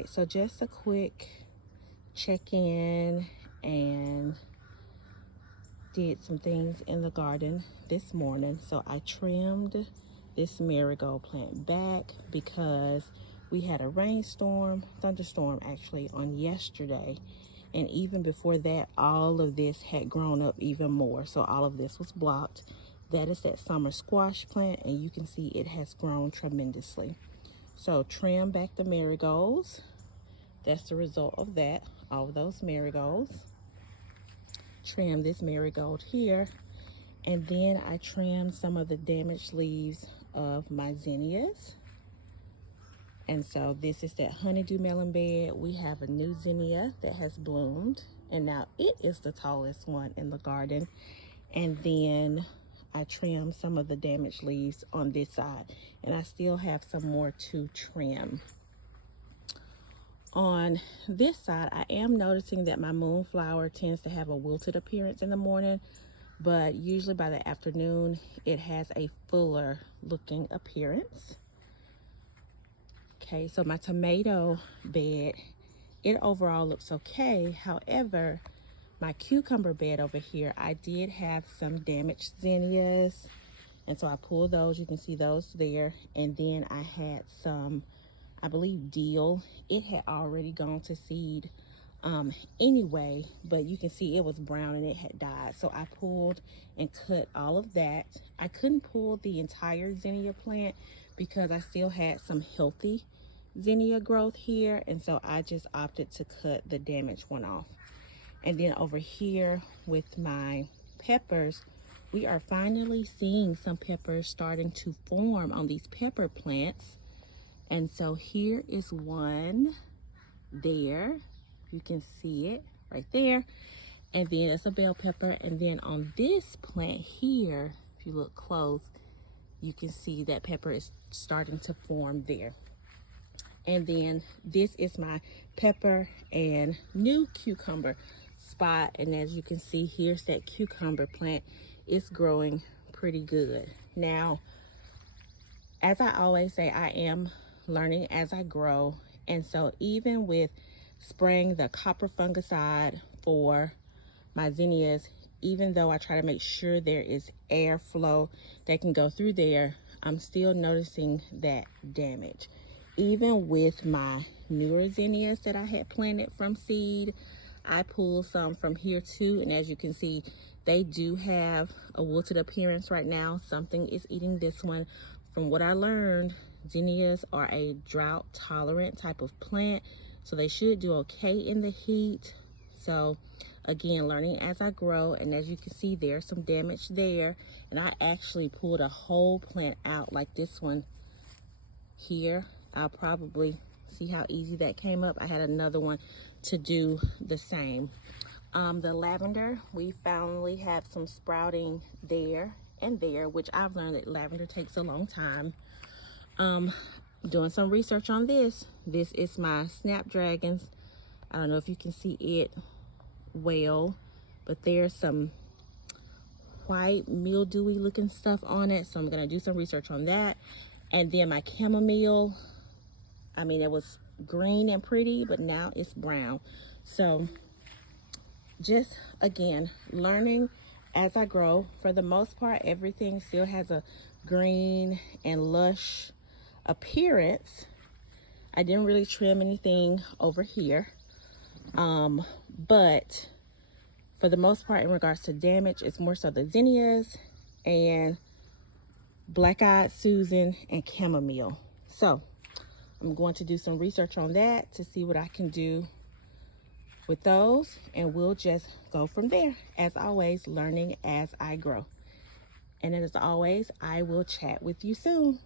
right, so just a quick check-in, and did some things in the garden this morning. So I trimmed this marigold plant back because we had a rainstorm, thunderstorm actually, on yesterday. And even before that, all of this had grown up even more. So all of this was blocked. That is that summer squash plant, and you can see it has grown tremendously. So trim back the marigolds. That's the result of that, all of those marigolds. Trim this marigold here, and then I trimmed some of the damaged leaves of my zinnias. And so this is that honeydew melon bed. We have a new zinnia that has bloomed, and now it is the tallest one in the garden. And then I trimmed some of the damaged leaves on this side, and I still have some more to trim. On this side, I am noticing that my moonflower tends to have a wilted appearance in the morning, but usually by the afternoon, it has a fuller looking appearance. Okay, so my tomato bed, it overall looks okay. However, my cucumber bed over here, I did have some damaged zinnias, and so I pulled those. You can see those there. And then I had some, I believe, dill. It had already gone to seed anyway, but you can see it was brown and it had died. So I pulled and cut all of that. I couldn't pull the entire zinnia plant because I still had some healthy zinnia growth here, and so I just opted to cut the damaged one off. And then over here with my peppers, we are finally seeing some peppers starting to form on these pepper plants. And so here is one there. You can see it right there. And then that's a bell pepper. And then on this plant here, if you look close, you can see that pepper is starting to form there. And then this is my pepper and new cucumber spot. And as you can see, here's that cucumber plant. It's growing pretty good. Now, as I always say, I am learning as I grow. And so even with spraying the copper fungicide for my zinnias, even though I try to make sure there is airflow that can go through there, I'm still noticing that damage. Even with my newer zinnias that I had planted from seed, I pulled some from here too, and as you can see, they do have a wilted appearance right now. Something is eating this one. From what I learned, zinnias are a drought tolerant type of plant, so they should do okay in the heat. So again, learning as I grow, and as you can see, there's some damage there, and I actually pulled a whole plant out like this one here. I'll probably see how easy that came up. I had another one to do the same. The lavender, we finally have some sprouting there and there, which I've learned that lavender takes a long time. Doing some research on this. This is my snapdragons. I don't know if you can see it well, but there's some white mildewy looking stuff on it, so I'm gonna do some research on that. And then my chamomile, I mean, it was green and pretty, but now it's brown. So just again, learning as I grow. For the most part, everything still has a green and lush appearance. I didn't really trim anything over here, but for the most part, in regards to damage, it's more so the zinnias and black-eyed Susan and chamomile. So I'm going to do some research on that to see what I can do with those, and we'll just go from there. As always, learning as I grow. And as always, I will chat with you soon.